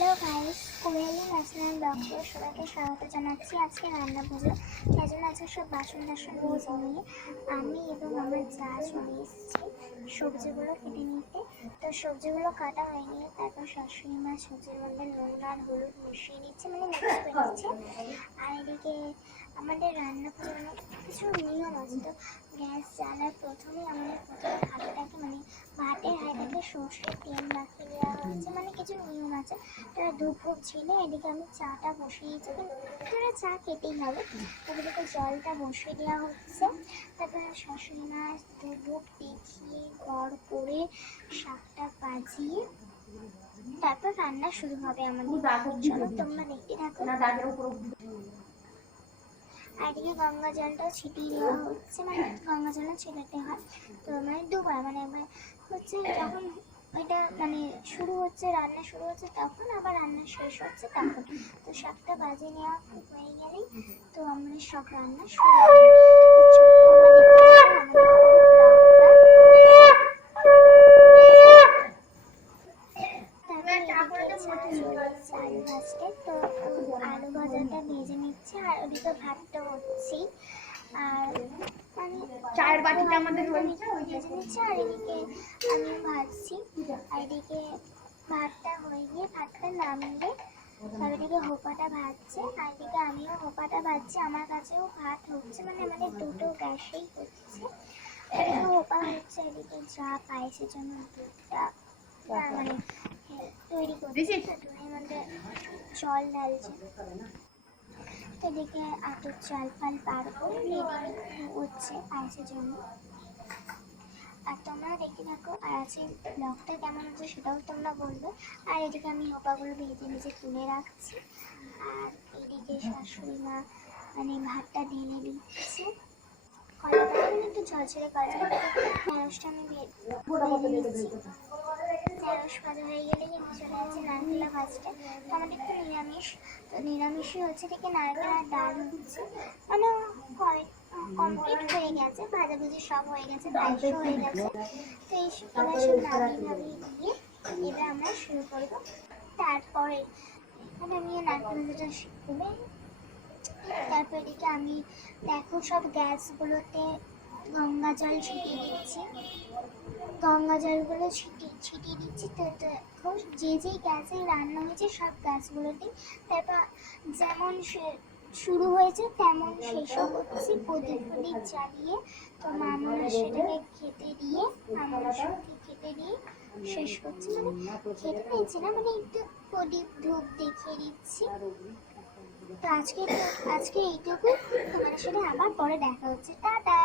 Hello guys, Koyeli national ব্লগে সবাইকে স্বাগত জানাচ্ছি। আজকে রান্না পুজো, সেই জন্য আজকে সব বাসন মেজে নিয়ে আমি এবং আমার যা চলে এসেছি সবজিগুলো কেটে নিতে। তো সবজিগুলো কাটা হয়ে গিয়ে তারপর শাশুড়ি মা সবজির মধ্যে নুন আর হলুদ মিশিয়ে দিচ্ছে, মানে মিক্স করে দিচ্ছে। আর এদিকে আমাদের রান্না পুজোর কিছু নিয়ম আছে। তো গ্যাস জ্বালার প্রথমে আমাদের হাঁড়িটাকে, মানে ভাতের হাঁড়িটাকে সর্ষের তেল মাখিয়ে দেওয়া হয়েছে, মানে কিছু নিয়ম আছে। তারা ধূপ ধূপ ছিল। এদিকে আমি চাটা বসিয়েছি, কিন্তু তোরা চা খেতেই হবে। এদিকে জলটা বসিয়ে দেওয়া হচ্ছে। তারপরে শাশুড়ি মা ধূপ দেখিয়ে ঘর করে শাকটা বাজিয়ে তারপর রান্না শুরু হবে আমাদের। চলো তোমরা দেখতে থাকো। আর এদিকে গঙ্গা জলটাও ছিটিয়ে দেওয়া হচ্ছে, মানে গঙ্গা জলটা ছেটাতে হয়। তো মানে দুবার, মানে একবার হচ্ছে যখন এটা মানে শুরু হচ্ছে, রান্না শুরু হচ্ছে তখন, আবার রান্না শেষ হচ্ছে তখন। তো শাকটা বাজে নেওয়া হয়ে গেলেই তো আমাদের সব রান্না শুরু হবে। তোমরা দেখতে পাবো আমাদের আলু ভাজতে। তো আলু ভাজাটা ভেজে নিচ্ছে, আর ওদিকে ভাতটা হচ্ছেই। আর মানে চায়ের বাটিটা আমাদের ভেজে নিচ্ছে, আর এদিকে আমি ভাজছি। আর এদিকে ভাতটা হয়ে গিয়ে ভাতটা নামিয়ে তার এদিকে হোপাটা ভাজছে, আর এদিকে আমিও হোপাটা ভাজছি। আমার কাছেও ভাত হচ্ছে, মানে আমাদের দুটো গ্যাসেই হচ্ছে। এদিকে হোপা হচ্ছে, এদিকে যা পায়েসের জন্য দুধটা মানে তৈরি করছে, দুধের মধ্যে জল ঢালছে। তো এদিকে আতর চাল ফাল বার করে রেডি হচ্ছে পায়েসের জন্য। আর তোমরা দেখতে থাকো, আর আছে ব্লগটা কেমন হচ্ছে সেটাও তোমরা বলবে। আর এদিকে আমি হোপাগুলো ভেজে ভেজে তুলে রাখছি, আর এদিকে শাশুড়ি মা মানে ভাতটা ঢেলে দিচ্ছে। কলাটা একটু ঝরঝরে করা যায়। ঢ্যাঁড়সটা আমি ভেজে নিচ্ছি। ঢ্যাঁড়স ভাজা হয়ে গেলে কিন্তু চলে যাচ্ছে নারকেলা ভাজতে। তো আমাদের একটু নিরামিষ, তো নিরামিষই হচ্ছে, থেকে নারকেল আর ডাল হচ্ছে, মানে কমপ্লিট হয়ে গেছে, ভাজাভুজি সব হয়ে গেছে, পায়েসও হয়ে গেছে। তো এবার সব নামিয়ে দিয়ে এবার আমরা শুরু করবো। তারপরে এখানে আমি নারকেল ভাজাটা শিখবে। তারপর এদিকে আমি দেখো সব গ্যাসগুলোতে গঙ্গা জল ছিটিয়ে দিচ্ছি। গঙ্গা জলগুলো ছিটিয়ে দিচ্ছি। তো দেখো যে যে গ্যাসে রান্না হয়েছে সব গ্যাসগুলোতেই, তারপর যেমন শুরু হয়েছে তেমন শেষও করছি, প্রদীপ জ্বালিয়ে। তো মামুনা সেটাকে খেতে দিয়ে, মামুনা সবকে খেতে দিয়ে শেষ করছি, মানে খেতে দিচ্ছি না, মানে একটু প্রদীপ ধূপ দেখিয়ে দিচ্ছি। তো আজকে এইটুকু, তোমাদের সাথে আবার পরে দেখা হচ্ছে। টাটা।